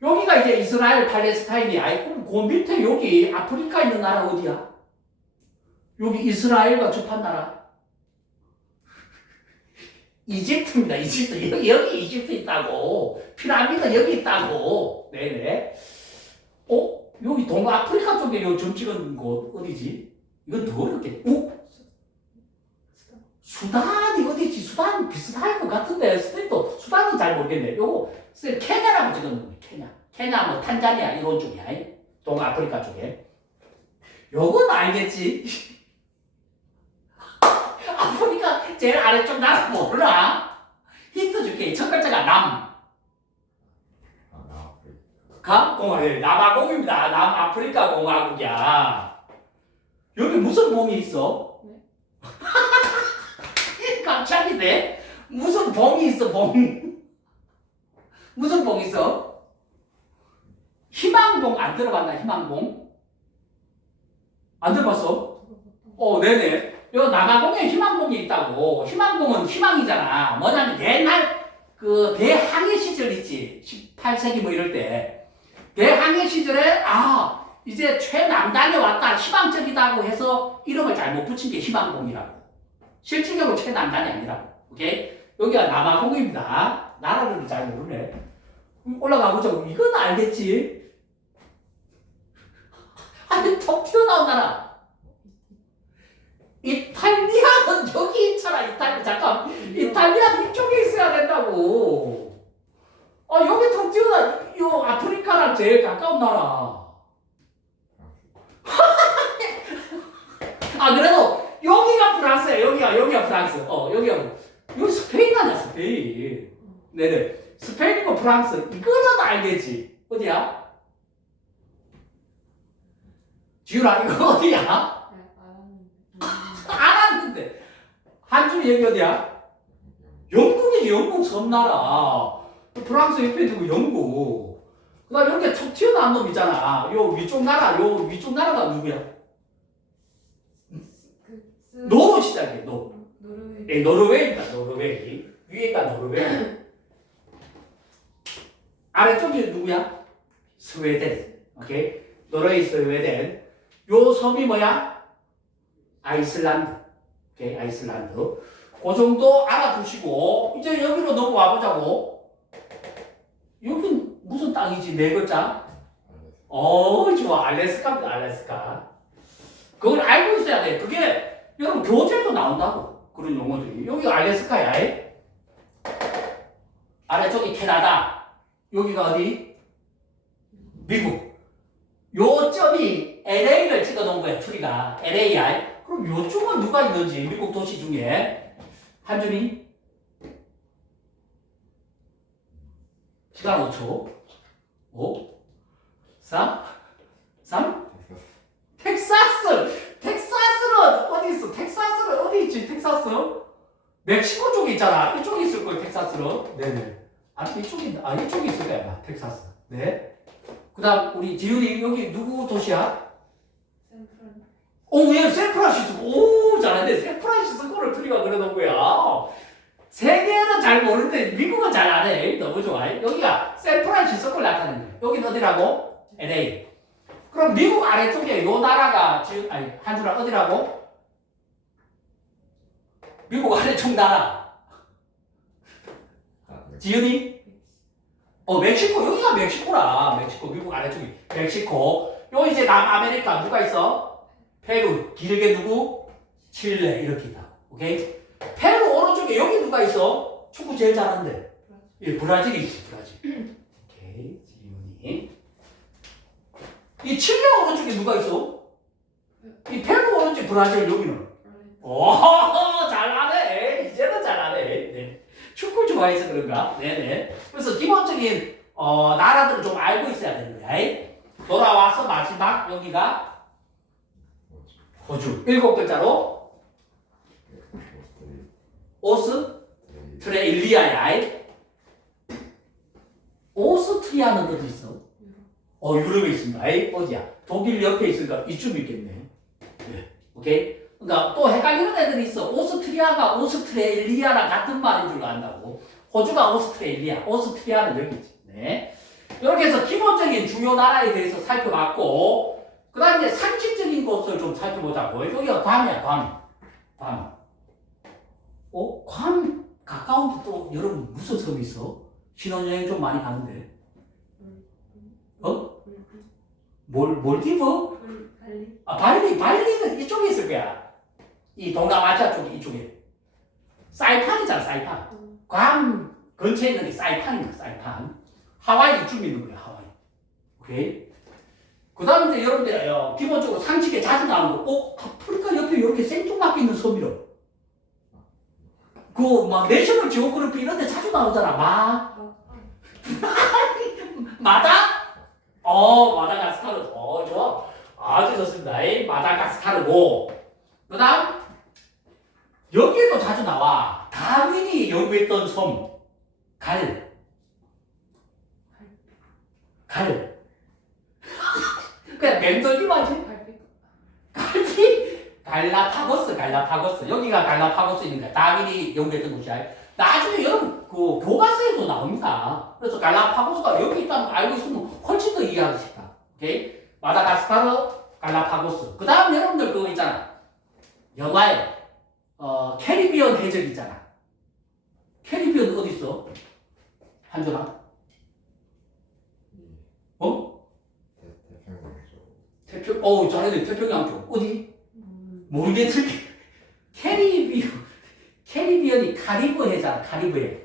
여기가 이제 이스라엘, 팔레스타인이야. 그럼 그 밑에 여기 아프리카 있는 나라 어디야? 여기 이스라엘과 접한 나라. 이집트입니다. 이집트. 여기 이집트 있다고. 피라미드 여기 있다고. 네네. 여기 동아프리카 쪽에 요 점 찍은 곳 어디지? 이건 더 어렵게. 수단이 어디지? 수단 비슷할 것 같은데. 수단은 잘 모르겠네. 요거 케냐라고 찍은 거예요. 케냐, 탄자니아 이런 쪽이야. 동아프리카 쪽에. 요건 알겠지? 아프리카 제일 아래쪽 나라 몰라? 힌트 줄게. 첫 글자가 남아공입니다. 남아프리카 공화국이야. 여기 무슨 봉이 있어? 갑자기 돼? 무슨 봉이 있어, 봉? 무슨 봉 있어? 희망봉 안 들어봤나? 희망봉? 안 들어봤어? 네네. 요 남아공에 희망봉이 있다고. 희망봉은 희망이잖아. 뭐냐면 옛날 그 대항해 시절 있지. 18세기 뭐 이럴 때. 대항해 시절에 이제 최남단에 왔다. 희망적이다고 해서 이름을 잘못 붙인 게 희망봉이라고. 실질적으로 최남단이 아니라고. 오케이? 여기가 남아공입니다. 나라를 잘 모르네. 올라가 보자고. 이건 알겠지? 아니, 턱 튀어나온 나라. 이탈리아는 여기 있잖아. 잠깐. 이탈리아 이쪽에 있어야 된다고. 여기 턱 튀어나. 요 아프리카랑 제일 가까운 나라. 그래도 여기가 프랑스야. 여기가 프랑스. 여기 스페인 아니야, 스페인. 네네. 스페인이고 프랑스. 이거는 알겠지. 어디야? 지율아, 이거 어디야? 알았는데. 한줄이 여기 어디야? 영국이지, 영국 섬나라. 프랑스 옆에 두고 영국. 그 다음 이렇게 툭 튀어나온 놈 있잖아. 요 위쪽 나라가 누구야? 노로 시작해, 노. 노르웨이입니다, 노르웨이. 위에가 노르웨이. 아래쪽이 누구야? 스웨덴. 오케이? 노르웨이, 스웨덴. 요 섬이 뭐야? 아이슬란드. 오케이? 아이슬란드. 그 정도 알아두시고, 이제 여기로 넘어와 보자고. 여긴 무슨 땅이지? 네 글자? 좋아. 알래스카입니다, 알래스카. 그걸 알고 있어야 돼. 그게, 여러분, 교재도 나온다고. 그런 용어들이. 여기 알래스카야. 아래쪽이 캐나다. 여기가 어디? 미국. 요점이 LA를 찍어 놓은 거야, 트리가. LA야. 그럼 요쪽은 누가 있는지, 미국 도시 중에. 한준이? 시간 5초. 5, 4, 3. 텍사스! 텍사스는 어디 있어? 텍사스는 어디 있지? 텍사스? 멕시코 쪽에 있잖아. 이쪽에 있을 거야, texas는. 네네. 이쪽에 있을 거야, 텍사스. 네. 그 다음, 우리 지훈이, 여기 누구 도시야? 얘 샌프란시스코. 잘하네. 샌프란시스코를 트리가 그려놓은 거야. 세계는 잘 모르는데, 미국은 잘 아네. 너무 좋아. 여기가 샌프란시스코를 나타낸 거야. 여기는 어디라고? LA. 그럼 미국 아래쪽에 요 나라가, 한주라 어디라고? 미국 아래쪽 나라. 지은이? 멕시코. 여기가 멕시코라. 멕시코. 미국 아래쪽이. 멕시코. 요 이제 남아메리카 누가 있어? 페루. 길게 누구? 칠레. 이렇게 있다. 오케이? 페루 오른쪽에 여기 누가 있어? 축구 제일 잘하는데. 브라질이 있지, 브라질. 오케이. 지은이. 이 칠레 오른쪽에 누가 있어? 이 페루 오른쪽 브라질 여기는. 잘하네. 이제는 잘하네. 네. 축구 좋아해서 그런가? 네네. 그래서 기본적인 나라들을 좀 알고 있어야 되는 거야. 돌아와서 마지막 여기가 호주. 7글자로 오스트레일리아야. 오스트리아는 어디 있어? 유럽에 있습니다. 어디야? 독일 옆에 있으니까 이쯤 있겠네. 네. 오케이? 그러니까 또 헷갈리는 애들이 있어. 오스트리아가 오스트레일리아랑 같은 말인 줄 안다고. 호주가 오스트레일리아, 오스트리아는 여기 있지. 네. 이렇게 해서 기본적인 주요 나라에 대해서 살펴봤고, 그 다음에 상식적인 것을 좀 살펴보자고. 여기가 괌이야, 괌. 괌 가까운데 또 여러분 무슨 섬이 있어? 신혼여행 좀 많이 가는데. 몰디브? 발리는 이쪽에 있을 거야. 이 동남아시아 쪽에 이쪽에. 사이판이잖아, 사이판. 괌 근처에 있는 게 사이판입니다, 사이판. 하와이 이쯤 있는 거야, 하와이. 오케이? 그 다음에 이제 여러분들, 기본적으로 상식에 자주 나오는 거, 아프리카 옆에 이렇게 생뚱맞게 있는 섬이로. 내셔널 지오그래피 이런 데 자주 나오잖아, 마다? 마다가스카르. 좋아. 아주 좋습니다. 마다가스카르고. 그 다음, 여기에도 자주 나와. 다윈이 연구했던 섬, 갈. 갈라파고스. 여기가 갈라파고스 있는 거야. 다윈이 연구했던 곳이야. 나중에 여러분 그 교과서에도 나옵니다. 그래서 갈라파고스가 여기 있다는 거 알고 있으면 훨씬 더 이해하기 쉽다. 오케이? 마다가스카르, 갈라파고스. 그 다음 여러분들 그거 있잖아. 영화에 캐리비언 해적 있잖아. 캐리비언 어디 있어? 한준아? 어? 잘했네. 태평양 쪽. 어디? 모르겠을 게. 캐리비언이 카리브해잖아. 카리브해.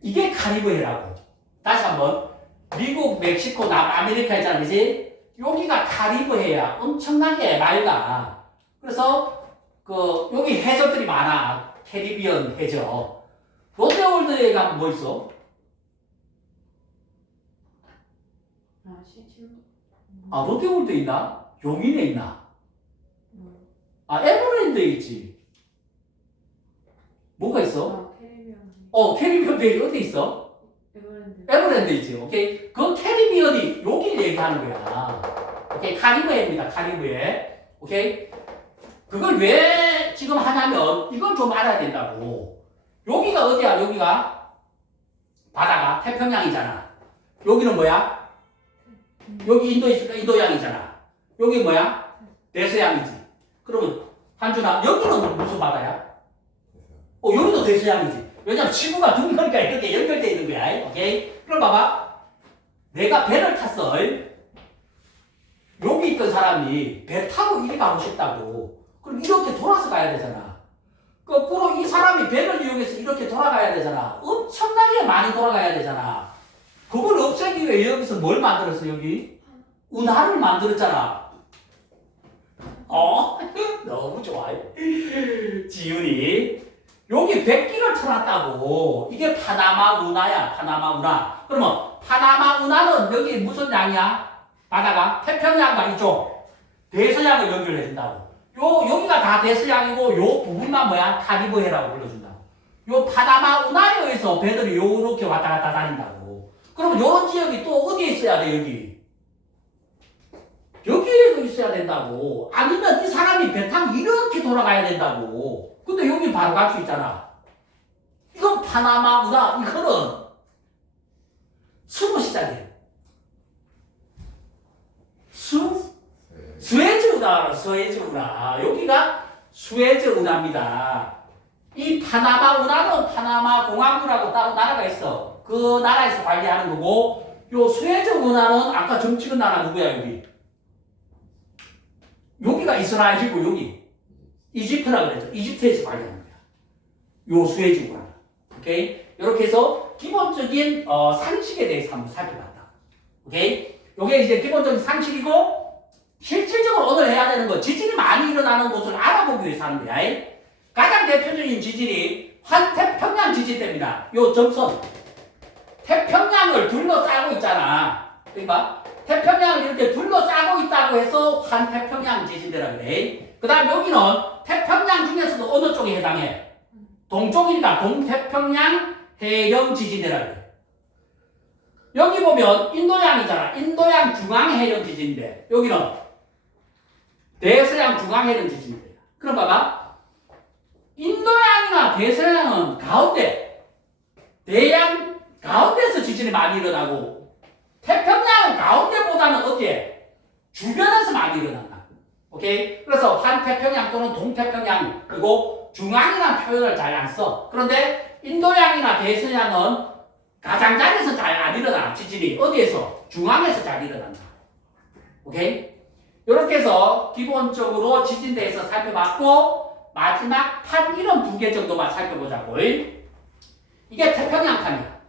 이게 카리브해라고. 다시 한번. 미국, 멕시코, 남아메리카 있잖아. 그지? 여기가 카리브해야. 엄청나게 맑아. 그래서 여기 해적들이 많아. 캐리비언 해적. 롯데월드에 가면 뭐 있어? 롯데월드에 있나? 용인에 있나? 에버랜드에 있지. 뭐가 있어? 캐리비언 베이 어디 있어? 에버랜드 있지. 오케이. 그 캐리비언이 여기 얘기하는 거야. 오케이. 카리브해입니다. 카리브해. 오케이. 그걸 왜 지금 하냐면 이걸 좀 알아야 된다고. 여기가 어디야? 여기가 바다가 태평양이잖아. 여기는 뭐야? 여기 인도 있으니까 인도양이잖아. 여기 뭐야? 대서양이지. 그러면 한준아 여기는 무슨 바다야? 여기도 대서양이지. 왜냐면 지구가 둥그러니까 이렇게 연결되어 있는 거야. 오케이? 그럼 봐봐. 내가 배를 탔어. 여기 있던 사람이 배 타고 이리 가고 싶다고. 그럼 이렇게 돌아서 가야 되잖아. 거꾸로 이 사람이 배를 이용해서 이렇게 돌아가야 되잖아. 엄청나게 많이 돌아가야 되잖아. 그걸 없애기 위해 여기서 뭘 만들었어, 여기? 운하를 만들었잖아. 너무 좋아요. 지훈이. 여기 백기를 쳐놨다고. 이게 파나마 운하야, 파나마 운하. 그러면 파나마 운하는 여기 무슨 양이야? 바다가 태평양과 이쪽 대서양을 연결해준다고. 여기가 다 대서양이고 요 부분만 뭐야? 카리브해라고 불러준다고. 요 파나마 운하에 의해서 배들이 요렇게 왔다 갔다 다닌다고. 그럼 요런 지역이 또 어디에 있어야 돼, 여기? 여기에도 있어야 된다고. 아니면 이 사람이 배 타고 이렇게 돌아가야 된다고. 근데 여기 바로 갈 수 있잖아. 이건 파나마 운하, 이거는 수로 시작해. 수에즈 운하, 수에즈 운하. 여기가 수에즈 운하입니다. 이 파나마 운하는 파나마 공화국이라고 따로 나라가 있어. 그 나라에서 관리하는 거고, 요 수에즈 운하는 아까 정치권 나라 누구야, 여기? 여기가 이스라엘이고, 여기. 이집트라 그랬죠. 이집트에서 관리하는 거야. 요 수에즈 운하. 오케이? 이렇게 해서 기본적인 상식에 대해서 한번 살펴봤다. 오케이? 요게 이제 기본적인 상식이고, 실질적으로 오늘 해야 되는 거, 지진이 많이 일어나는 곳을 알아보기 위해서 하는 거야. 가장 대표적인 지진이 환태평양 지진대입니다. 요 점선. 태평양을 둘러싸고 있잖아. 그러니까 태평양을 이렇게 둘러싸고 있다고 해서 환태평양 지진대라 그래. 그 다음 여기는 태평양 중에서도 어느 쪽에 해당해? 동쪽이니까 동태평양 해령 지진대라 그래. 여기 보면 인도양이잖아. 인도양 중앙해령 지진대. 여기는 대서양 중앙해령 지진대. 그럼 봐봐. 인도양이나 대서양은 가운데, 대양 가운데서 지진이 많이 일어나고, 태평양은 가운데보다는 어디에? 주변에서 많이 일어난다. 오케이? 그래서 환태평양 또는 동태평양, 그리고 중앙이라는 표현을 잘 안 써. 그런데 인도양이나 대서양은 가장자리에서 잘 안 일어나. 지진이 어디에서? 중앙에서 잘 일어난다. 오케이? 이렇게 해서 기본적으로 지진대에서 살펴봤고, 마지막 판 이런 2개 정도만 살펴보자고. 이게 태평양판이야.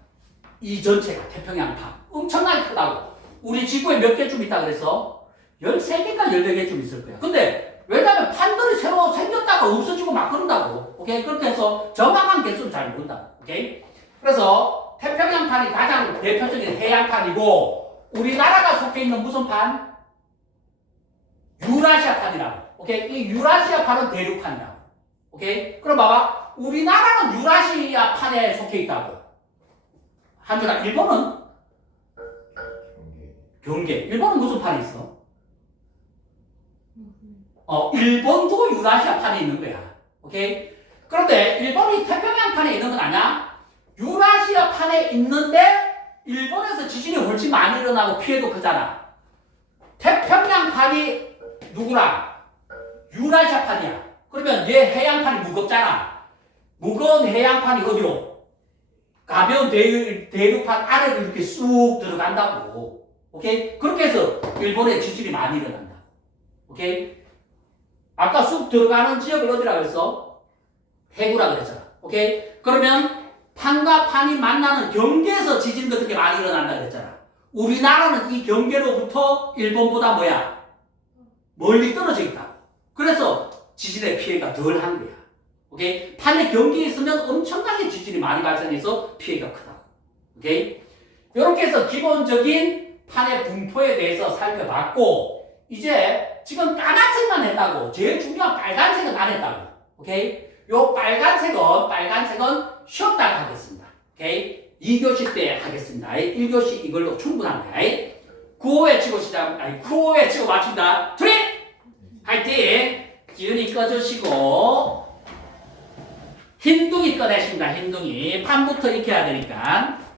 이 전체가 태평양판. 엄청나게 크다고. 우리 지구에 몇 개쯤 있다 그래서 13개인가 14개쯤 있을 거야. 근데 왜냐면 판들이 새로 생겼다가 없어지고 막 그런다고. 오케이? 그렇게 해서 정확한 개수는 잘 모른다. 오케이? 그래서 태평양판이 가장 대표적인 해양판이고, 우리나라가 속해 있는 무슨 판? 유라시아판이라고. 오케이? 이 유라시아판은 대륙판이라고. 오케이? 그럼 봐봐. 우리나라는 유라시아판에 속해 있다고. 한주라, 일본은? 경계. 일본은 무슨 판이 있어? 일본도 유라시아판에 있는 거야. 오케이? 그런데 일본이 태평양판에 있는 건 아니야. 유라시아판에 있는데 일본에서 지진이 훨씬 많이 일어나고 피해도 크잖아. 태평양판이 누구랑? 유라시아판이야. 그러면 얘 해양판이 무겁잖아. 무거운 해양판이 어디로? 가벼운 대륙판 아래로 이렇게 쑥 들어간다고. 오케이? 그렇게 해서 일본에 지진이 많이 일어난다. 오케이? 아까 쑥 들어가는 지역을 어디라고 했어? 해구라고 그랬잖아. 오케이? 그러면 판과 판이 만나는 경계에서 지진 같은 게 많이 일어난다 그랬잖아. 우리나라는 이 경계로부터 일본보다 뭐야? 멀리 떨어져 있다고. 그래서 지진의 피해가 덜 한 거야. 오케이? 판의 경계에 있으면 엄청나게 지진이 많이 발생해서 피해가 크다고. 오케이? 이렇게 해서 기본적인 판의 분포에 대해서 살펴봤고, 이제 지금 까만색만 했다고. 제일 중요한 빨간색은 안 했다고. 오케이? 요 빨간색은 쉬었다가 하겠습니다. 오케이? 2교시 때 하겠습니다. 1교시 이걸로 충분합니다. 구호 외치고 구호 외치고 맞춘다. 트리! 화이팅! 지은이 꺼주시고, 흰둥이 꺼내십니다. 흰둥이. 판부터 익혀야 되니까.